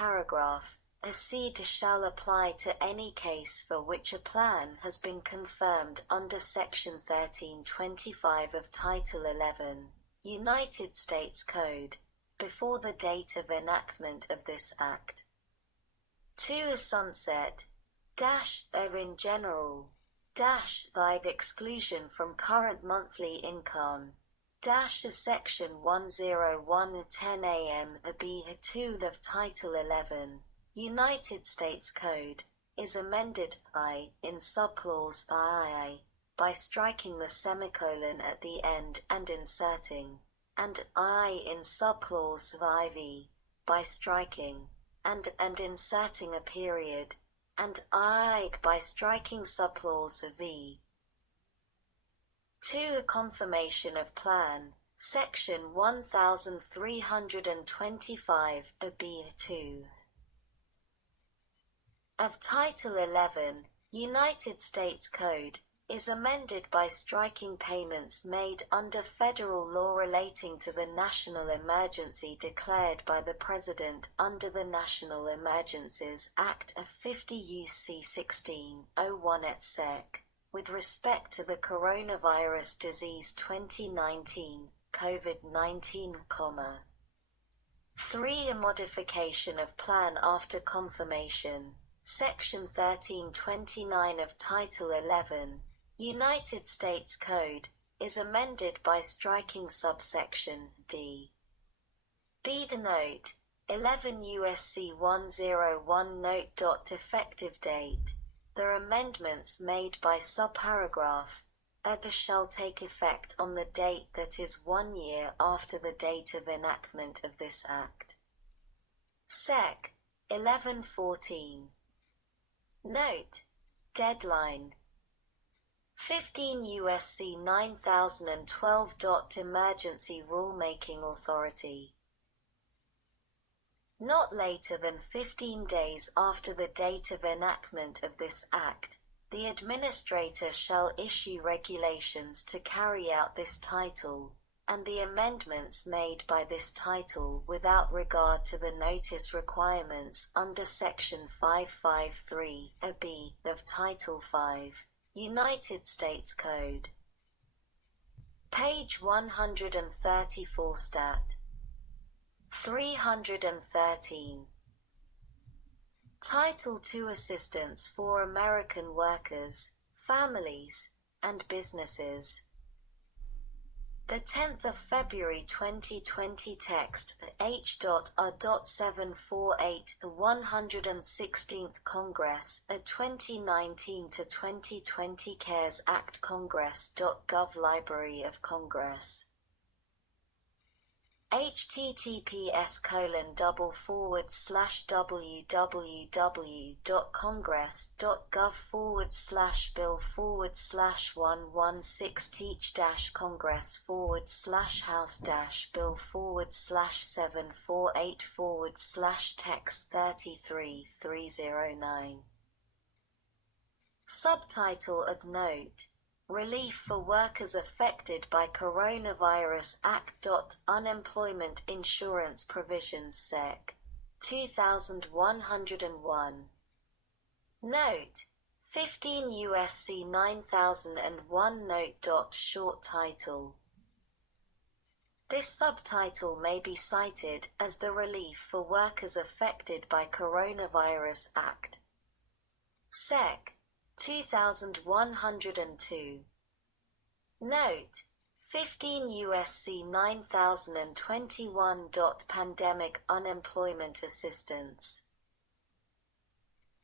subparagraph, a CED shall apply to any case for which a plan has been confirmed under Section 1325 of Title 11, United States Code, before the date of enactment of this Act. 2. A sunset, or in general, by exclusion from current monthly income, as Section 10110 AM B2 of Title 11, United States Code, is amended in subclause I, by striking the semicolon at the end and inserting, and I in subclause IV, by striking, and inserting a period, and I by striking subclause V. 2. A confirmation of plan, Section 1325 B2 of Title 11, United States Code, is amended by striking payments made under federal law relating to the national emergency declared by the President under the National Emergencies Act of 50 U.C. 1601 et seq. With respect to the coronavirus disease 2019, COVID-19, 3. A modification of plan after confirmation, Section 1329 of Title 11, United States Code, is amended by striking subsection D. B. The note, 11 U.S.C. 101 note. Effective date. The amendments made by subparagraph shall take effect on the date that is 1 year after the date of enactment of this Act. Sec. 1114. Note. Deadline. 15 U.S.C. 9012. Emergency Rulemaking Authority. Not later than 15 days after the date of enactment of this Act, the Administrator shall issue regulations to carry out this title, and the amendments made by this title without regard to the notice requirements under Section 553(b) of Title 5, United States Code. Page 134 Stat. 313. Title II Assistance for American Workers, Families, and Businesses. The 10th of February 2020 text H.R.748 The 116th Congress, a 2019-2020 CARES Act Congress.gov Library of Congress. https://www.congress.gov/bill/116-congress/1/text 33-309. Subtitle of note: Relief for workers affected by Coronavirus Act. Unemployment Insurance Provisions Sec. 2101. Note: 15 U.S.C. 9001 Note. Short title. This subtitle may be cited as the Relief for Workers Affected by Coronavirus Act. Sec. 2102. Note: 15 U.S.C. 9021. Pandemic Unemployment Assistance.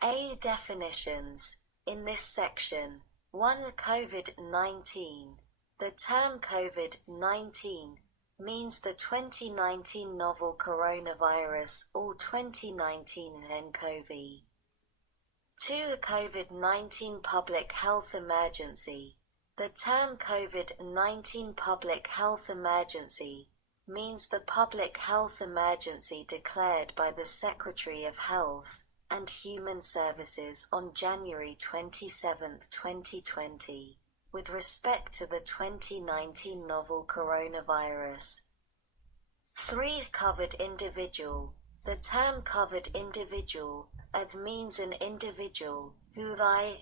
A. Definitions. In this section, 1. COVID-19. The term COVID-19 means the 2019 novel coronavirus or 2019 nCoV. 2. A COVID-19 public health emergency. The term COVID-19 public health emergency means the public health emergency declared by the Secretary of Health and Human Services on January 27, 2020, with respect to the 2019 novel coronavirus. 3. Covered individual. The term covered individual means an individual who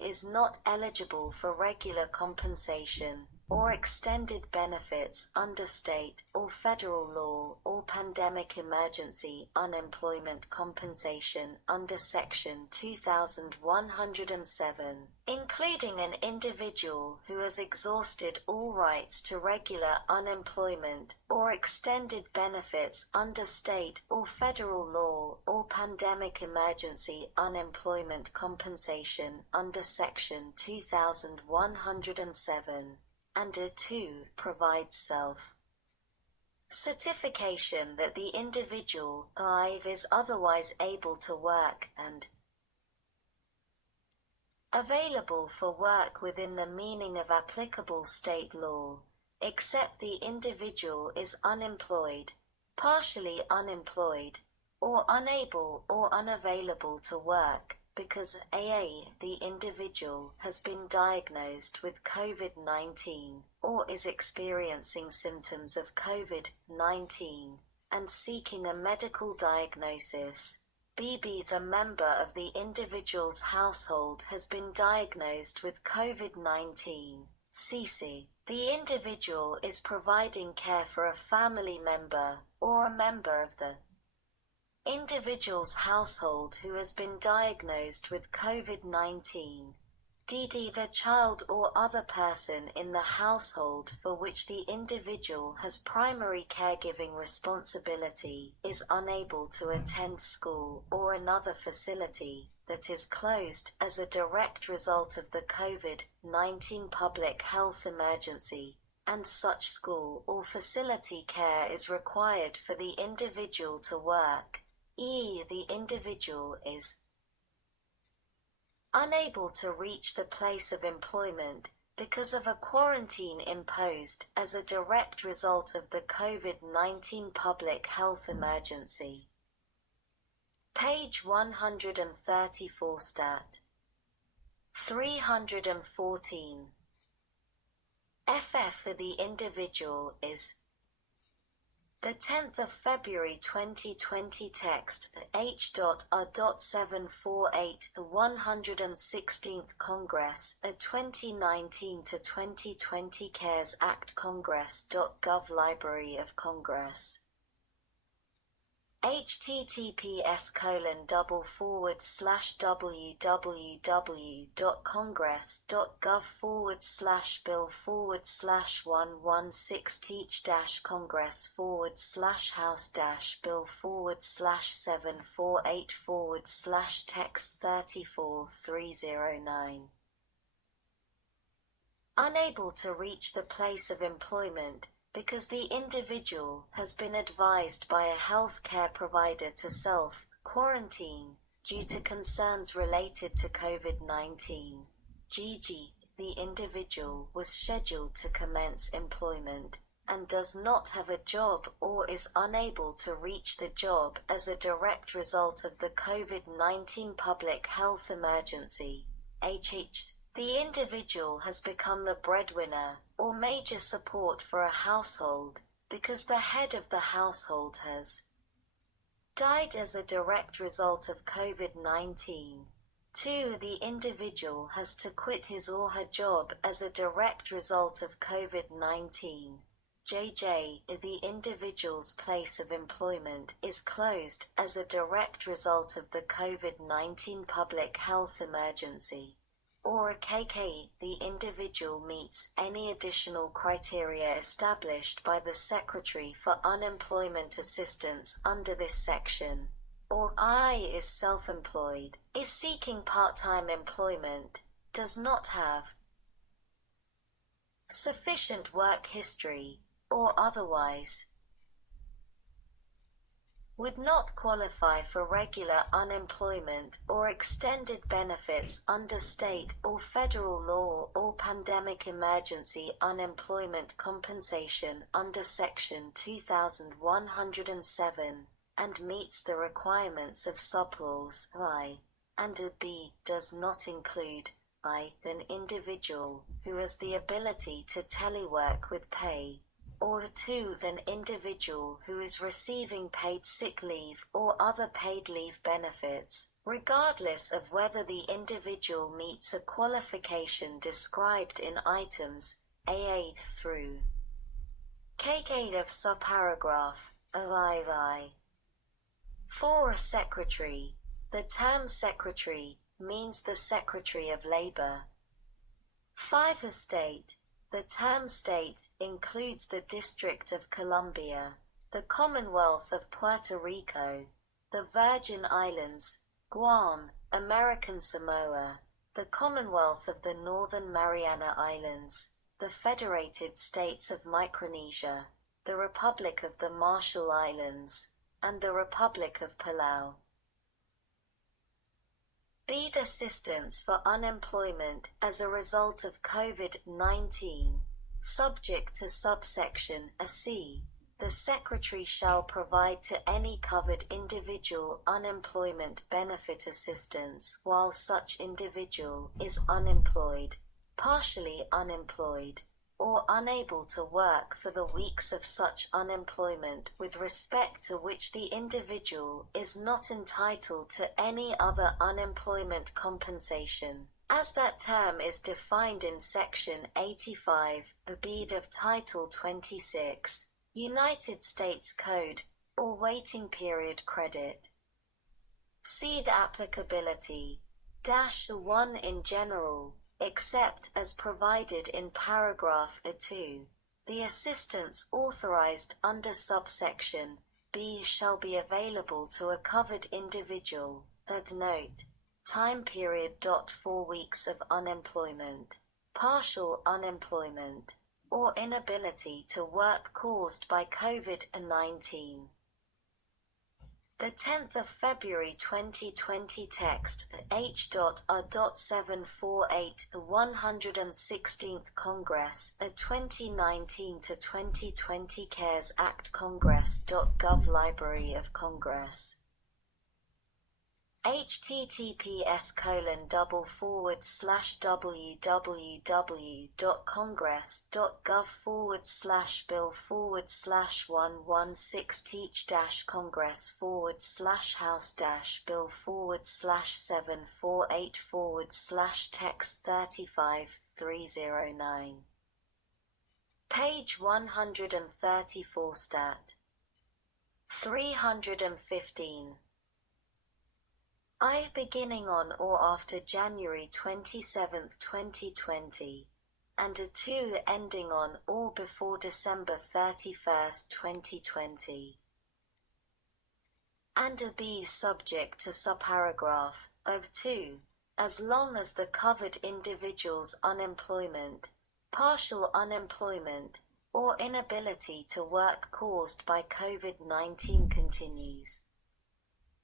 is not eligible for regular compensation or extended benefits under state or federal law or pandemic emergency unemployment compensation under Section 2107, including an individual who has exhausted all rights to regular unemployment or extended benefits under state or federal law or pandemic emergency unemployment compensation under Section 2107. And a 2 provides self-certification that the individual is otherwise able to work and available for work within the meaning of applicable state law, except the individual is unemployed, partially unemployed, or unable or unavailable to work, because the individual has been diagnosed with COVID-19 or is experiencing symptoms of COVID-19 and seeking a medical diagnosis. B. The member of the individual's household has been diagnosed with COVID-19. C. The individual is providing care for a family member or a member of the individual's household who has been diagnosed with COVID-19. D. The child or other person in the household for which the individual has primary caregiving responsibility is unable to attend school or another facility that is closed as a direct result of the COVID-19 public health emergency, and such school or facility care is required for the individual to work. The individual is unable to reach the place of employment because of a quarantine imposed as a direct result of the COVID-19 public health emergency. Page 134 Stat. 314. FF for the individual is the 10th of February 2020 text, H.A.748, the 116th Congress, a 2019-2020 CaresAct Congress.gov Library of Congress. https://www.congress.gov/bill/116-congress/text 34-309. Unable to reach the place of employment because the individual has been advised by a health care provider to self-quarantine due to concerns related to COVID-19. GG. The individual was scheduled to commence employment and does not have a job or is unable to reach the job as a direct result of the COVID-19 public health emergency. HH. The individual has become the breadwinner or major support for a household because the head of the household has died as a direct result of COVID-19. 2. The individual has to quit his or her job as a direct result of COVID-19. JJ. The individual's place of employment is closed as a direct result of the COVID-19 public health emergency. Or a KK. The individual meets any additional criteria established by the Secretary for Unemployment Assistance under this section. Or I is self-employed, is seeking part-time employment, does not have sufficient work history, or otherwise would not qualify for regular unemployment or extended benefits under state or federal law or pandemic emergency unemployment compensation under Section 2107, and meets the requirements of subclause I, and a B does not include I, an individual who has the ability to telework with pay, or 2 than individual who is receiving paid sick leave or other paid leave benefits, regardless of whether the individual meets a qualification described in items A8 through K8 of subparagraph II. For a secretary, the term secretary means the Secretary of Labor. 5. A state. The term state includes the District of Columbia, the Commonwealth of Puerto Rico, the Virgin Islands, Guam, American Samoa, the Commonwealth of the Northern Mariana Islands, the Federated States of Micronesia, the Republic of the Marshall Islands, and the Republic of Palau. B. Assistance for unemployment as a result of COVID-19, subject to subsection C. The Secretary shall provide to any covered individual unemployment benefit assistance while such individual is unemployed, partially unemployed, or unable to work for the weeks of such unemployment with respect to which the individual is not entitled to any other unemployment compensation, as that term is defined in Section 85(b) of Title 26, United States Code, or waiting period credit. Seed applicability -1 in general, except as provided in paragraph 2. The assistance authorized under subsection B shall be available to a covered individual, note, time period. 4 weeks of unemployment, partial unemployment, or inability to work caused by COVID-19. The 10th of February 2020 text H.A.748 The 116th Congress, a 2019-2020 CARES Act Congress.gov Library of Congress. https://www.congress.gov/bill/116-congress/text 35-309. Page 134 stat. 315. Beginning on or after January 27, 2020, and 2 ending on or before December 31, 2020. And B subject to subparagraph of 2, as long as the covered individual's unemployment, partial unemployment, or inability to work caused by COVID-19 continues.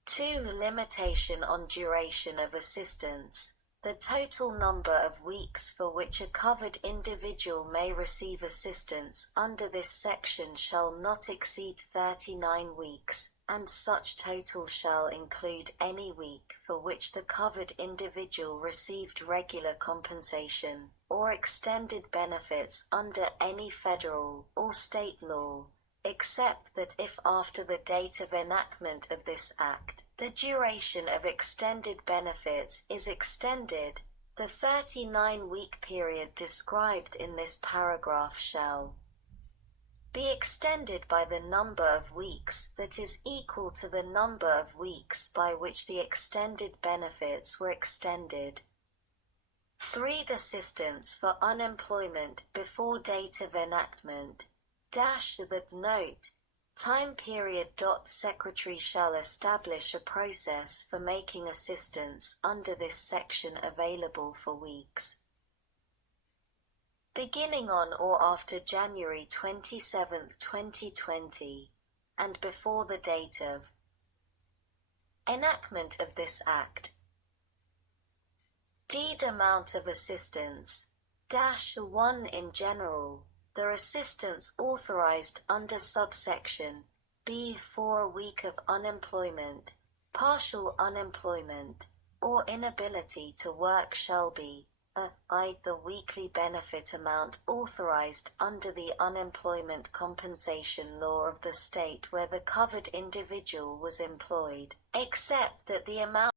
2. Limitation on duration of assistance. The total number of weeks for which a covered individual may receive assistance under this section shall not exceed 39 weeks, and such total shall include any week for which the covered individual received regular compensation or extended benefits under any federal or state law, except that if after the date of enactment of this Act, the duration of extended benefits is extended, the 39-week period described in this paragraph shall be extended by the number of weeks that is equal to the number of weeks by which the extended benefits were extended. 3. Assistance for unemployment before date of enactment. That note, time period. Secretary shall establish a process for making assistance under this section available for weeks beginning on or after January 27, 2020, and before the date of enactment of this Act. D. The amount of assistance. -1 in general. The assistance authorized under subsection B for a week of unemployment, partial unemployment, or inability to work shall be I. The weekly benefit amount authorized under the unemployment compensation law of the state where the covered individual was employed, except that the amount